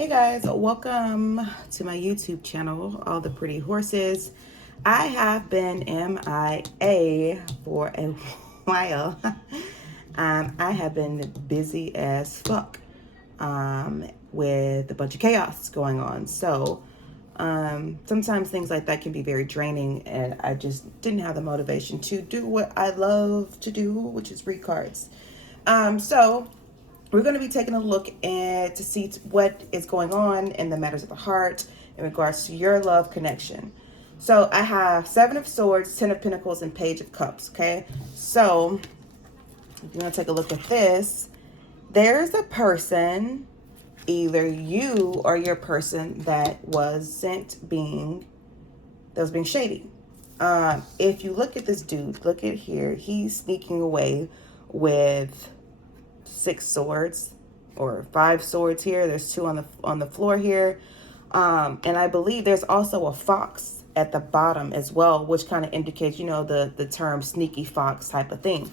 Hey guys, welcome to my YouTube channel, All the Pretty Horses. I have been MIA for a while. I have been busy as fuck with a bunch of chaos going on. So sometimes things like that can be very draining, and I just didn't have the motivation to do what I love to do, which is read cards. So we're going to be taking a look at to see what is going on in the matters of the heart in regards to your love connection. So I have Seven of Swords, Ten of Pentacles, and Page of Cups. Okay, so if you're going to take a look at this, there's a person, either you or your person, that was being shady. If you look at this dude, look at here, he's sneaking away with 6 swords or 5 swords here. There's 2 on the floor here, and I believe there's also a fox at the bottom as well, which kind of indicates, the term sneaky fox type of thing.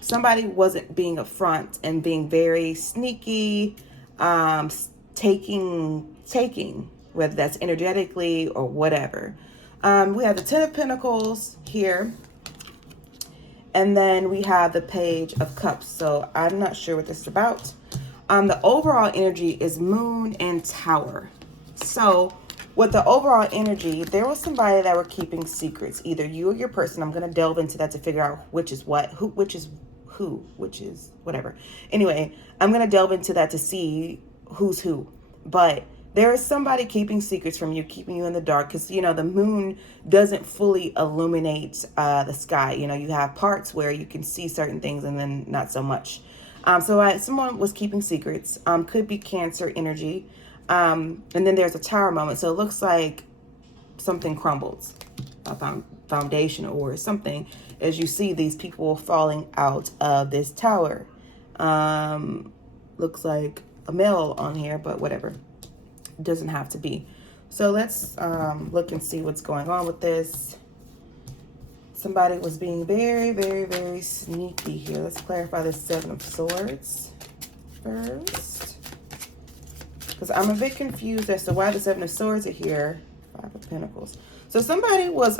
Somebody wasn't being upfront and being very sneaky, taking, whether that's energetically or whatever. We have the Ten of Pentacles here. And then we have the Page of Cups. So I'm not sure what this is about. The overall energy is Moon and Tower. So with the overall energy, there was somebody that were keeping secrets. Either you or your person. I'm going to delve into that to figure out which is what, which is whatever. Anyway, I'm going to delve into that to see who's who. But there is somebody keeping secrets from you, keeping you in the dark, because, the moon doesn't fully illuminate the sky. You have parts where you can see certain things and then not so much. Someone was keeping secrets. Could be Cancer energy. And then there's a tower moment. So it looks like something crumbles, a foundation or something, as you see these people falling out of this tower. Looks like a male on here, but whatever. Doesn't have to be. So let's look and see what's going on with this. Somebody was being very, very, very sneaky here. Let's clarify this Seven of Swords first, because I'm a bit confused as to why the Seven of Swords are here. Five of Pentacles. So somebody was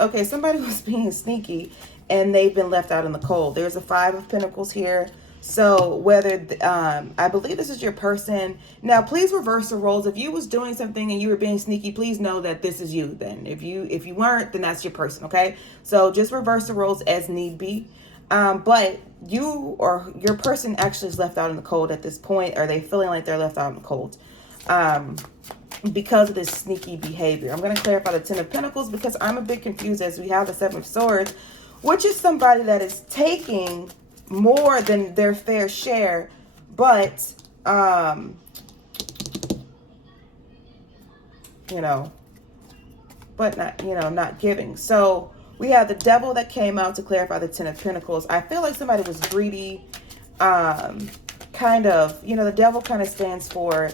being sneaky and they've been left out in the cold. There's a Five of Pentacles here. So whether, I believe this is your person. Now, please reverse the roles. If you was doing something and you were being sneaky, please know that this is you then. If you weren't, then that's your person, okay? So just reverse the roles as need be. But you or your person actually is left out in the cold at this point. Or they feeling like they're left out in the cold because of this sneaky behavior. I'm going to clarify the Ten of Pentacles because I'm a bit confused as we have the Seven of Swords, which is somebody that is taking more than their fair share, but but not not giving. So we have the Devil that came out to clarify the Ten of Pentacles. I feel like somebody was greedy, kind of, the Devil kind of stands for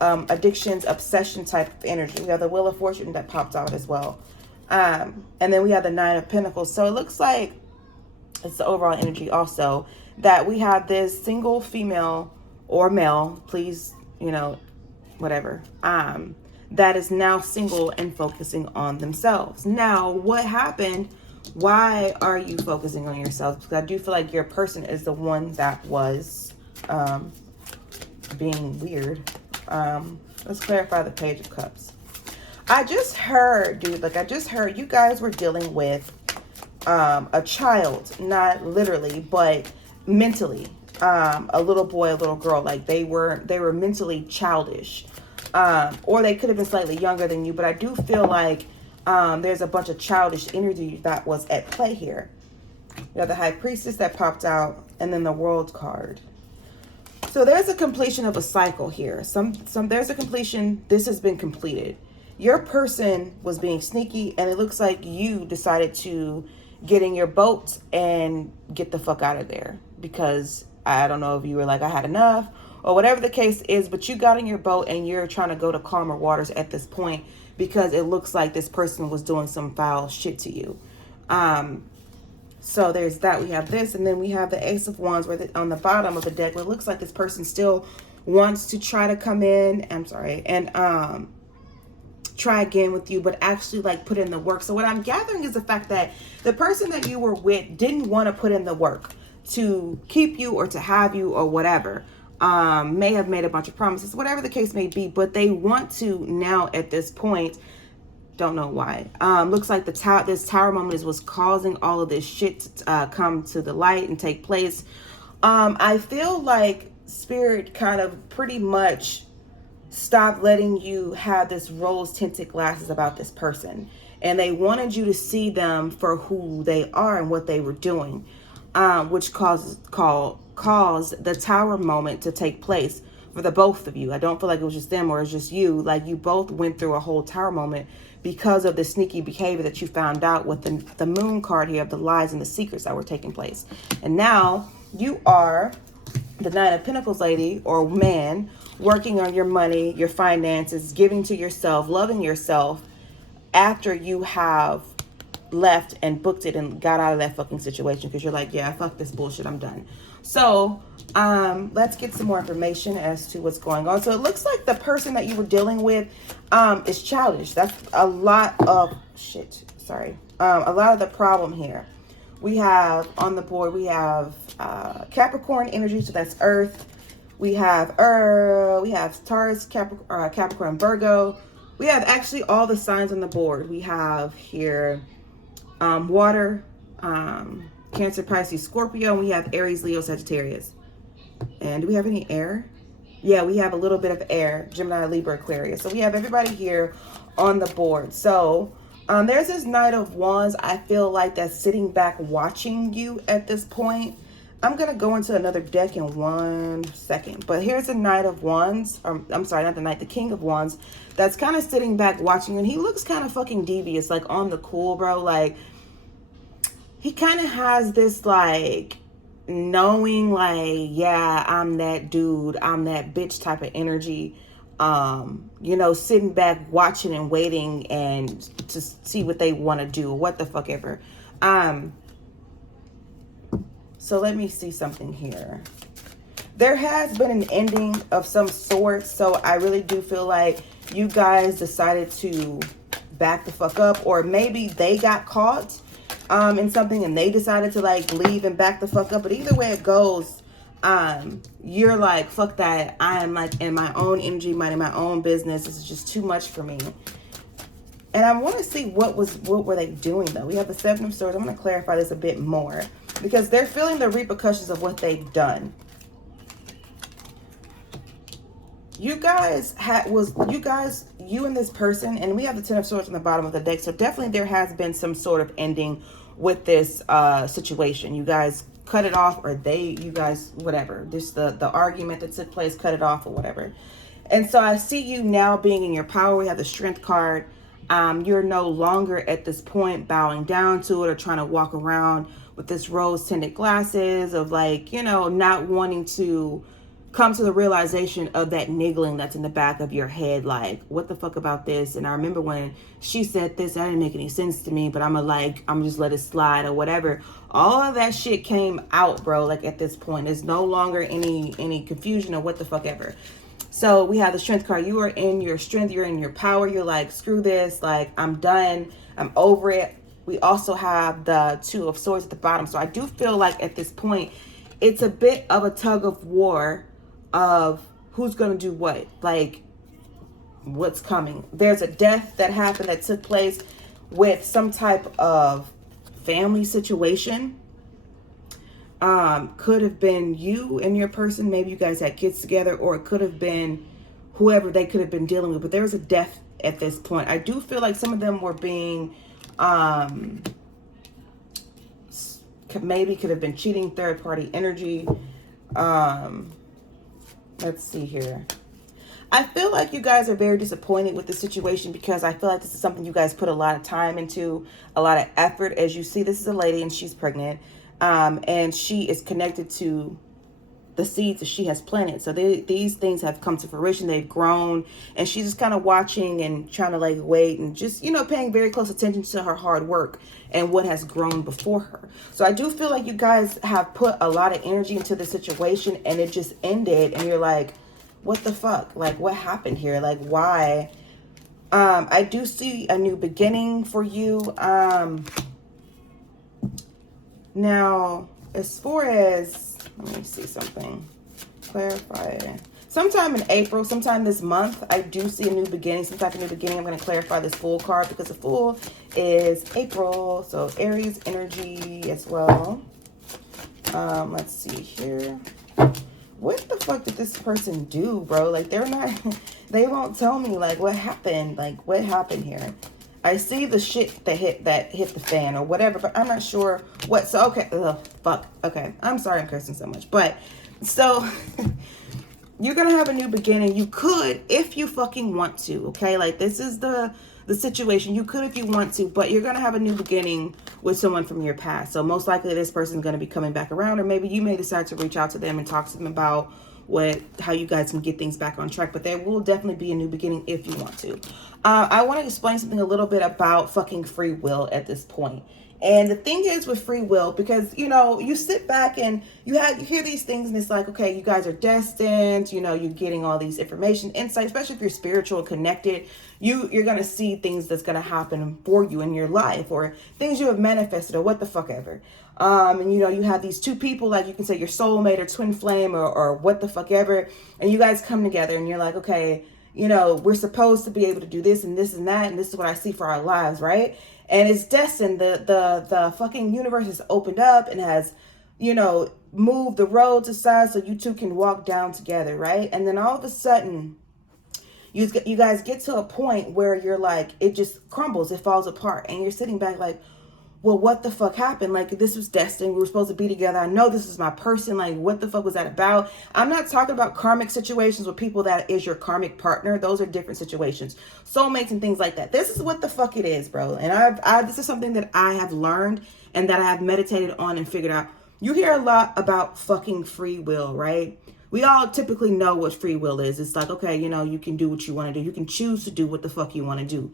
addictions, obsession type of energy. We have the Wheel of Fortune that popped out as well, and then we have the Nine of Pentacles. So it looks like it's the overall energy also that we have this single female or male, please, whatever, that is now single and focusing on themselves. Now, what happened? Why are you focusing on yourself? Because I do feel like your person is the one that was being weird. Let's clarify the Page of Cups. I just heard you guys were dealing with a child, not literally, but mentally, a little boy, a little girl. Like they were mentally childish, or they could have been slightly younger than you. But I do feel like there's a bunch of childish energy that was at play here. You have the High Priestess that popped out, and then the World card. So there's a completion of a cycle here. There's a completion. This has been completed. Your person was being sneaky, and it looks like you decided to get in your boat and get the fuck out of there, because I don't know if you were like, I had enough or whatever the case is, but you got in your boat and you're trying to go to calmer waters at this point because it looks like this person was doing some foul shit to you. So there's that. We have this, and then we have the Ace of Wands on the bottom of the deck where it looks like this person still wants to try to come in, I'm sorry, and try again with you, but actually like put in the work. So what I'm gathering is the fact that the person that you were with didn't want to put in the work to keep you or to have you or whatever. May have made a bunch of promises, whatever the case may be, but they want to now at this point. Don't know why. Looks like this tower moment is what's causing all of this shit to come to the light and take place. I feel like Spirit kind of pretty much stopped letting you have this rose tinted glasses about this person, and they wanted you to see them for who they are and what they were doing, which caused the tower moment to take place for the both of you. I don't feel like it was just them or it's just you. Like, you both went through a whole tower moment because of the sneaky behavior that you found out with the moon card here of the lies and the secrets that were taking place. And now you are the Nine of Pentacles lady or man, working on your money, your finances, giving to yourself, loving yourself after you have left and booked it and got out of that fucking situation because you're like, yeah, fuck this bullshit, I'm done. So let's get some more information as to what's going on. So it looks like the person that you were dealing with is childish. That's a lot of shit. Sorry. A lot of the problem here. We have on the board, we have Capricorn energy, so that's Earth. We have Taurus, Capricorn, Virgo. We have actually all the signs on the board. We have here water, Cancer, Pisces, Scorpio. And we have Aries, Leo, Sagittarius. And do we have any air? Yeah, we have a little bit of air, Gemini, Libra, Aquarius. So we have everybody here on the board. So there's this Knight of Wands. I feel like that's sitting back watching you at this point. I'm going to go into another deck in 1 second. But here's the Knight of Wands. I'm sorry, not the Knight, the King of Wands. That's kind of sitting back watching you. And he looks kind of fucking devious, like on the cool, bro. Like, he kind of has this, like, knowing, like, yeah, I'm that dude, I'm that bitch type of energy. You know, sitting back, watching and waiting and to see what they want to do, what the fuck ever. So let me see something here. There has been an ending of some sort. So I really do feel like you guys decided to back the fuck up, or maybe they got caught in something and they decided to like leave and back the fuck up. But either way it goes, you're like, fuck that. I am like in my own energy, minding my own business. This is just too much for me. And I want to see what were they doing though. We have the Seven of Swords. I'm going to clarify this a bit more because they're feeling the repercussions of what they've done. You guys you and this person, and we have the Ten of Swords on the bottom of the deck. So definitely there has been some sort of ending with this situation. You guys cut it off, or you guys, whatever. This the argument that took place, cut it off or whatever. And so I see you now being in your power. We have the Strength card. You're no longer at this point bowing down to it or trying to walk around with this rose-tinted glasses of like, you know, not wanting to come to the realization of that niggling that's in the back of your head, like, what the fuck about this? And I remember when she said this, that didn't make any sense to me, but I'm just let it slide or whatever. All of that shit came out, bro. Like, at this point, there's no longer any confusion or what the fuck ever. So we have the Strength card. You are in your strength. You're in your power. You're like, screw this. Like, I'm done. I'm over it. We also have the Two of Swords at the bottom. So I do feel like at this point, it's a bit of a tug of war of who's going to do what, like what's coming. There's a death that happened that took place with some type of family situation. Could have been you and your person. Maybe you guys had kids together, or it could have been whoever they could have been dealing with. But there's a death at this point. I do feel like some of them were being, maybe could have been cheating, third party energy. Let's see here. I feel like you guys are very disappointed with the situation because I feel like this is something you guys put a lot of time into, a lot of effort. As you see, this is a lady and she's pregnant. And she is connected to the seeds that she has planted. So these things have come to fruition. They've grown, and she's just kind of watching and trying to like wait and just, you know, paying very close attention to her hard work and what has grown before her. So I do feel like you guys have put a lot of energy into the situation and it just ended. And you're like, what the fuck? Like, what happened here? Like, why? I do see a new beginning for you. Now, as far as, let me see something. Clarify. Sometime in April, sometime this month, I do see a new beginning, some type of new beginning. I'm going to clarify this Fool card because the Fool is April. So Aries energy as well. Let's see here. What the fuck did this person do, bro? Like, they're not, they won't tell me, like, what happened. Like, what happened here? I see the shit that hit the fan or whatever, but I'm not sure what. So, okay. Ugh, fuck. Okay. I'm sorry I'm cursing so much. But, so, you're going to have a new beginning. You could, if you fucking want to, okay? Like, this is the situation. You could if you want to, but you're going to have a new beginning with someone from your past. So most likely this person is going to be coming back around, or maybe you may decide to reach out to them and talk to them about how you guys can get things back on track. But there will definitely be a new beginning if you want to. I want to explain something a little bit about fucking free will at this point. And the thing is with free will, because, you know, you sit back and you hear these things and it's like, okay, you guys are destined, you know, you're getting all these information, insight, especially if you're spiritual and connected, you're going to see things that's going to happen for you in your life, or things you have manifested, or what the fuck ever. And, you know, you have these two people, like you can say your soulmate or twin flame or what the fuck ever. And you guys come together and you're like, okay, you know, we're supposed to be able to do this and this and that. And this is what I see for our lives, right? And it's destined. The fucking universe has opened up and has, you know, moved the roads aside so you two can walk down together, right? And then all of a sudden, you guys get to a point where you're like, it just crumbles, it falls apart. And you're sitting back like, well, what the fuck happened? Like, this was destined. We were supposed to be together. I know this is my person. Like, what the fuck was that about? I'm not talking about karmic situations with people that is your karmic partner. Those are different situations. Soulmates and things like that. This is what the fuck it is, bro. And this is something that I have learned and that I have meditated on and figured out. You hear a lot about fucking free will, right? We all typically know what free will is. It's like, okay, you know, you can do what you want to do. You can choose to do what the fuck you want to do.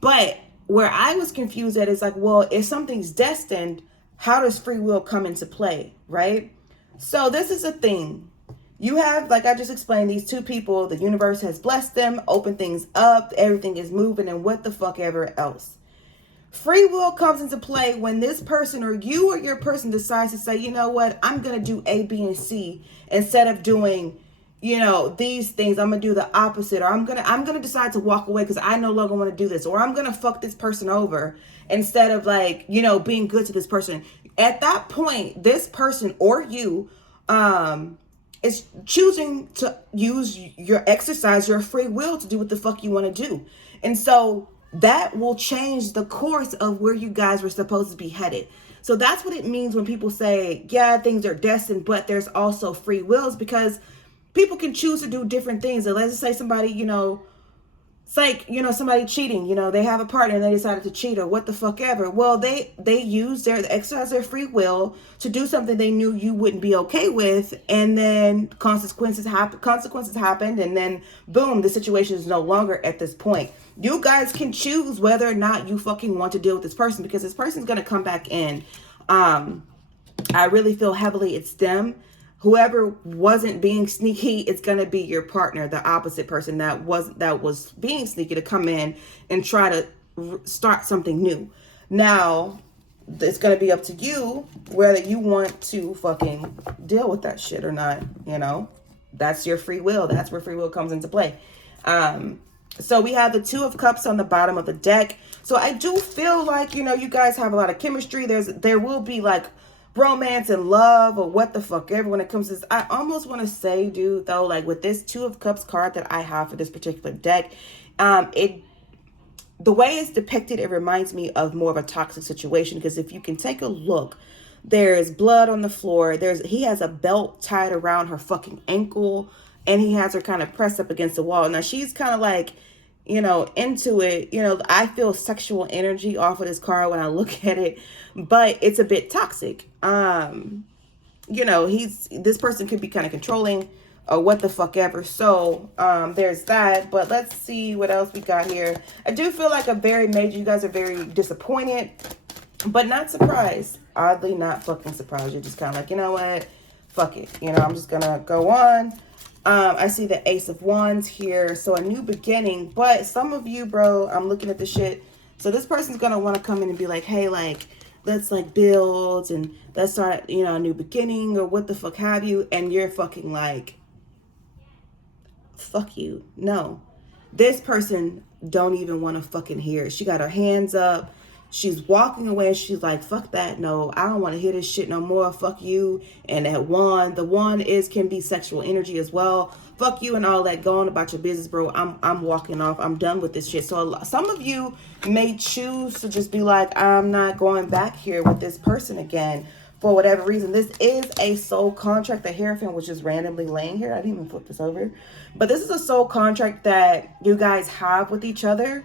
But where I was confused at is like, well, if something's destined, how does free will come into play, right? So this is a thing. You have, like I just explained, these two people, the universe has blessed them, opened things up, everything is moving, and what the fuck ever else. Free will comes into play when this person or you or your person decides to say, you know what, I'm going to do A, B, and C instead of doing, you know, these things. I'm going to do the opposite, or I'm going to decide to walk away because I no longer want to do this, or I'm going to fuck this person over instead of, like, you know, being good to this person. At that point, this person or you is choosing to exercise your free will to do what the fuck you want to do. And so that will change the course of where you guys were supposed to be headed. So that's what it means when people say, yeah, things are destined, but there's also free wills, because people can choose to do different things. And let's just say somebody, you know, it's like, you know, somebody cheating, you know, they have a partner and they decided to cheat or what the fuck ever. Well, they exercise their free will to do something they knew you wouldn't be okay with. And then consequences happened. And then boom, the situation is no longer at this point. You guys can choose whether or not you fucking want to deal with this person, because this person's going to come back in. I really feel heavily it's them. Whoever wasn't being sneaky, it's going to be your partner, the opposite person that was being sneaky, to come in and try to start something new. Now, it's going to be up to you whether you want to fucking deal with that shit or not, you know? That's your free will. That's where free will comes into play. So we have the Two of Cups on the bottom of the deck. So I do feel like, you know, you guys have a lot of chemistry. There will be like romance and love or what the fuck ever when it comes to this. I almost want to say, dude, though, like with this Two of Cups card that I have for this particular deck, the way it's depicted, it reminds me of more of a toxic situation, because if you can take a look, there's blood on the floor. He has a belt tied around her fucking ankle, and he has her kind of pressed up against the wall. Now she's kind of like, you know, into it. You know, I feel sexual energy off of this card when I look at it, but it's a bit toxic. You know, this person could be kind of controlling or what the fuck ever. So there's that. But let's see what else we got here. I do feel like you guys are very disappointed, but not surprised. Oddly not fucking surprised. You're just kind of like, you know what? Fuck it. You know, I'm just gonna go on. I see the Ace of Wands here. So a new beginning. But some of you, bro, I'm looking at the shit. So this person's going to want to come in and be like, hey, like, let's like build and let's start, you know, a new beginning or what the fuck have you. And you're fucking like, fuck you. No. This person don't even want to fucking hear it. She got her hands up. She's walking away. She's like, fuck that. No, I don't want to hear this shit no more. Fuck you. And that one, the one can be sexual energy as well. Fuck you and all that. Go on about your business, bro. I'm walking off. I'm done with this shit. So some of you may choose to just be like, I'm not going back here with this person again for whatever reason. This is a soul contract. The Hierophant was just randomly laying here. I didn't even flip this over. But this is a soul contract that you guys have with each other.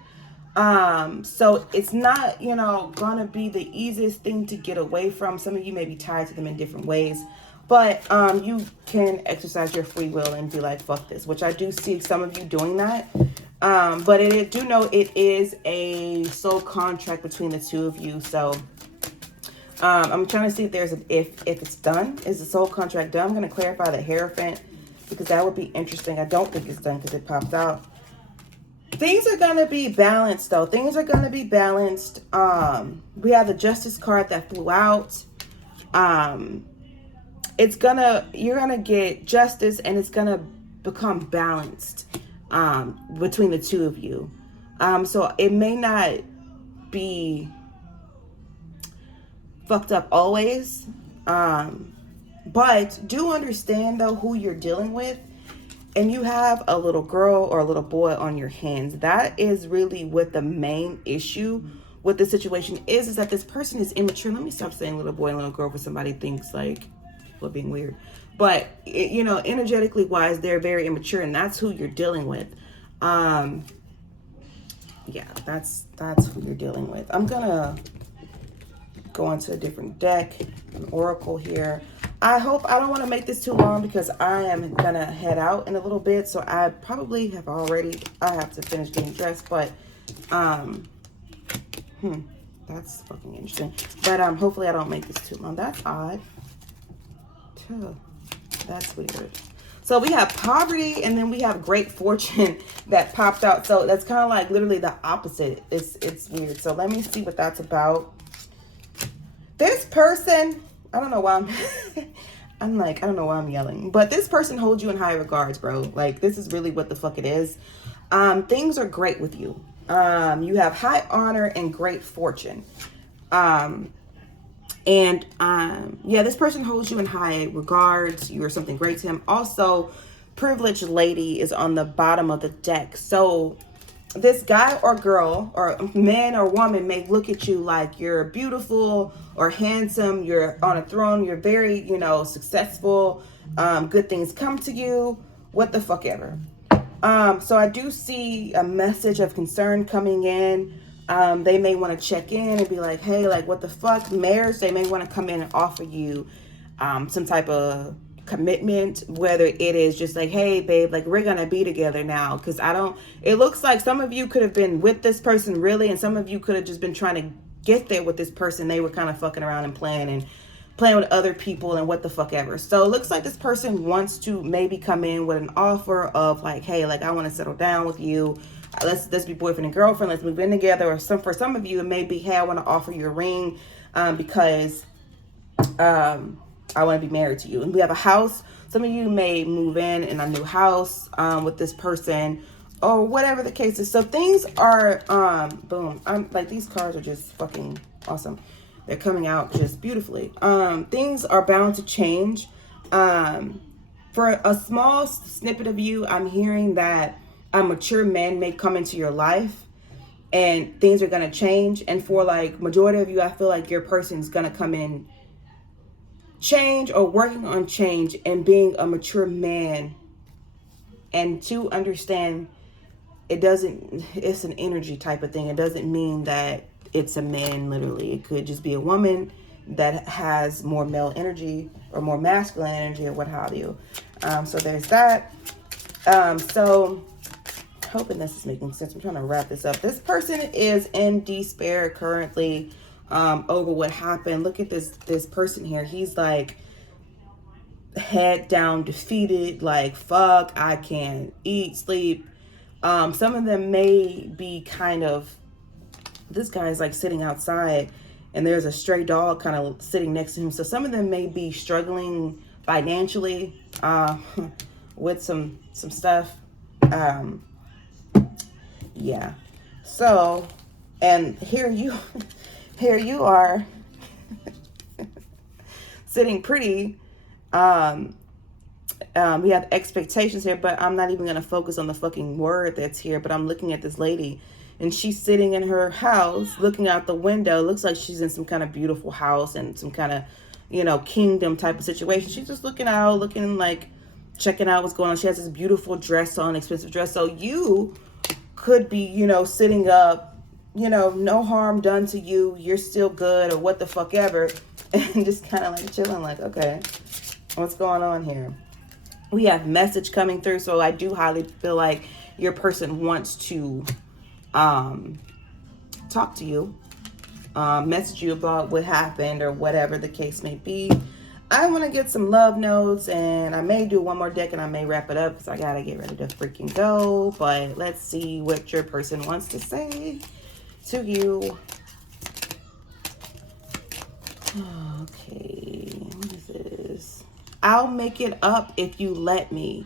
So it's not, you know, gonna be the easiest thing to get away from. Some of you may be tied to them in different ways, but you can exercise your free will and be like, fuck this, which I do see some of you doing that. But do know it is a soul contract between the two of you. So I'm trying to see if there's if it's done. Is the soul contract done? I'm going to clarify the Hierophant because that would be interesting. I don't think it's done because it popped out. Things are going to be balanced, though. Things are going to be balanced. We have the Justice card that flew out. You're going to get justice and it's going to become balanced between the two of you. So it may not be fucked up always. But do understand, though, who you're dealing with. And you have a little girl or a little boy on your hands. That is really what the main issue with the situation is that this person is immature. Let me stop saying little boy and little girl for somebody thinks like people are being weird. But, you know, energetically wise, they're very immature, and that's who you're dealing with. Yeah, that's who you're dealing with. I'm going to go into a different deck, an oracle here. I don't want to make this too long because I am going to head out in a little bit. So I probably have I have to finish getting dressed, but, that's fucking interesting. But, hopefully I don't make this too long. That's odd. That's weird. So we have poverty and then we have great fortune that popped out. So that's kind of like literally the opposite. It's weird. So let me see what that's about. This person, I don't know why I don't know why I'm yelling, but this person holds you in high regards, bro. Like, this is really what the fuck it is. Things are great with you. You have high honor and great fortune. Yeah, this person holds you in high regards. You are something great to him. Also, privileged lady is on the bottom of the deck. So this guy or girl or man or woman may look at you like you're beautiful or handsome, you're on a throne, you're very, you know, successful, good things come to you, what the fuck ever. So I do see a message of concern coming in. They may want to check in and be like, hey, like, what the fuck? Marriage, they may want to come in and offer you some type of commitment, whether it is just like, hey babe, like, we're gonna be together now. Because it looks like some of you could have been with this person really, and some of you could have just been trying to get there with this person. They were kind of fucking around and playing with other people and what the fuck ever. So it looks like this person wants to maybe come in with an offer of like, hey, like, I want to settle down with you. Let's be boyfriend and girlfriend. Let's move in together. Or for some of you, it may be, hey, I want to offer you a ring because I want to be married to you. And we have a house. Some of you may move in a new house with this person or whatever the case is. So things are, boom. I'm like, these cards are just fucking awesome. They're coming out just beautifully. Things are bound to change. For a small snippet of you, I'm hearing that a mature man may come into your life and things are going to change. And for like majority of you, I feel like your person's going to come in change or working on change and being a mature man. And to understand, it's an energy type of thing. It doesn't mean that it's a man literally. It could just be a woman that has more male energy or more masculine energy or what have you. So there's that. So hoping this is making sense. I'm trying to wrap this up. This person is in despair currently over what happened. Look at this person here. He's like, head down, defeated, like, fuck, I can't eat, sleep. Some of them may be kind of, this guy's like sitting outside and there's a stray dog kind of sitting next to him. So some of them may be struggling financially with some stuff. Um, yeah. So, and here you, here you are sitting pretty. We have expectations here, but I'm not even going to focus on the fucking word that's here. But I'm looking at this lady and she's sitting in her house looking out the window. Looks like she's in some kind of beautiful house and some kind of, you know, kingdom type of situation. She's just looking out, looking like, checking out what's going on. She has this beautiful dress on, expensive dress. So you could be, you know, sitting up, you know, no harm done to you. You're still good or what the fuck ever. And just kind of like chilling like, okay, what's going on here? We have message coming through. So I do highly feel like your person wants to talk to you, message you about what happened or whatever the case may be. I want to get some love notes, and I may do one more deck and I may wrap it up because I got to get ready to freaking go. But let's see what your person wants to say to you. Okay, what is this? I'll make it up if you let me.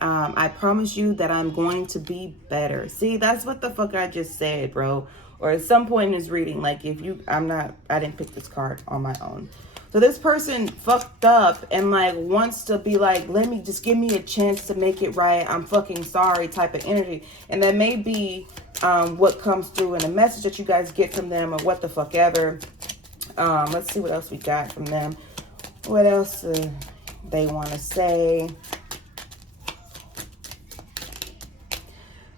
I promise you that I'm going to be better. See, that's what the fuck I just said, bro. Or at some point in this reading, like if you, I didn't pick this card on my own. So this person fucked up and like wants to be like, let me just give me a chance to make it right. I'm fucking sorry type of energy. And that may be what comes through in a message that you guys get from them or what the fuck ever. Let's see what else we got from them. What else they want to say?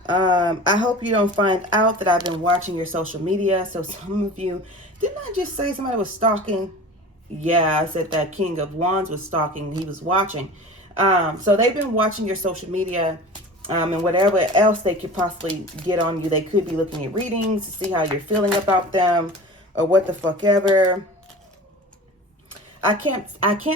I hope you don't find out that I've been watching your social media. So some of you, didn't I just say somebody was stalking? Yeah, I said that King of Wands was stalking. He was watching. So they've been watching your social media and whatever else they could possibly get on you. They could be looking at readings to see how you're feeling about them or what the fuck ever. I can't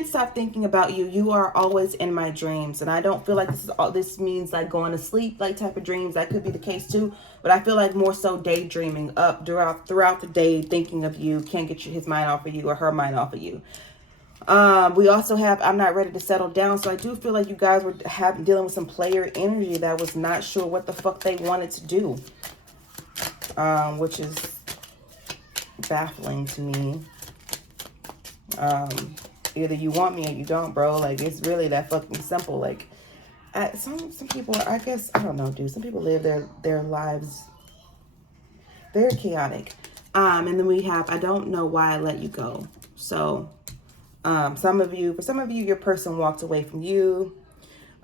stop thinking about you. You are always in my dreams. And I don't feel like this means like going to sleep, like type of dreams. That could be the case too. But I feel like more so daydreaming up throughout the day, thinking of you, can't get his mind off of you or her mind off of you. We also have, I'm not ready to settle down. So I do feel like you guys were dealing with some player energy that was not sure what the fuck they wanted to do. Which is baffling to me. Either you want me or you don't, bro. Like, it's really that fucking simple. Like, some people, I guess, I don't know, dude. Some people live their lives very chaotic. And then we have, I don't know why I let you go. So, for some of you, your person walked away from you,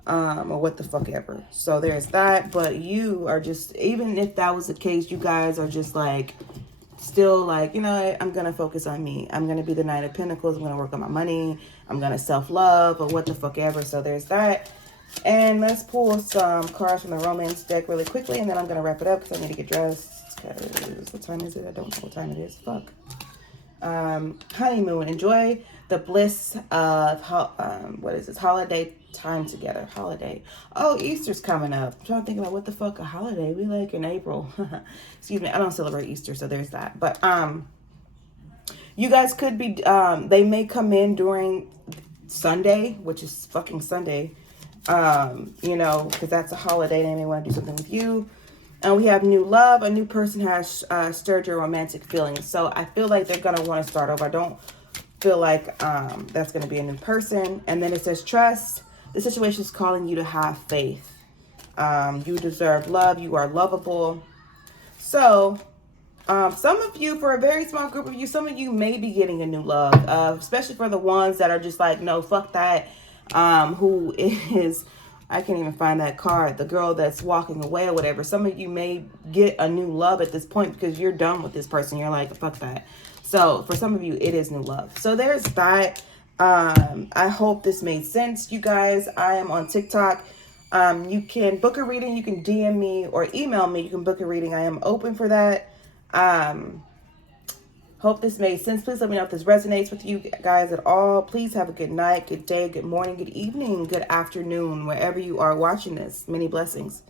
or what the fuck ever. So there's that. But you are just, even if that was the case, you guys are just like, still like, you know, I'm going to focus on me. I'm going to be the Knight of Pentacles. I'm going to work on my money. I'm going to self-love or what the fuck ever. So there's that. And let's pull some cards from the romance deck really quickly. And then I'm going to wrap it up because I need to get dressed. Because what time is it? I don't know what time it is. Fuck. Honeymoon. Enjoy the bliss of, what is this? Holiday time together. Holiday. Oh, Easter's coming up. I'm trying to think about what the fuck a holiday we like in April. Excuse me. I don't celebrate Easter, so there's that. But you guys could be, they may come in during Sunday, which is fucking Sunday. You know, because that's a holiday. They may want to do something with you. And we have new love. A new person has stirred your romantic feelings. So I feel like they're going to want to start over. I don't feel like that's going to be a new person. And then it says trust. The situation is calling you to have faith. You deserve love. You are lovable. So some of you, for a very small group of you, some of you may be getting a new love. Especially for the ones that are just like, no, fuck that. Who is... I can't even find that card. The girl that's walking away or whatever. Some of you may get a new love at this point because you're done with this person. You're like, fuck that. So for some of you, it is new love. So there's that. I hope this made sense, you guys. I am on TikTok. You can book a reading. You can DM me or email me. You can book a reading. I am open for that. Hope this made sense. Please let me know if this resonates with you guys at all. Please have a good night, good day, good morning, good evening, good afternoon, wherever you are watching this. Many blessings.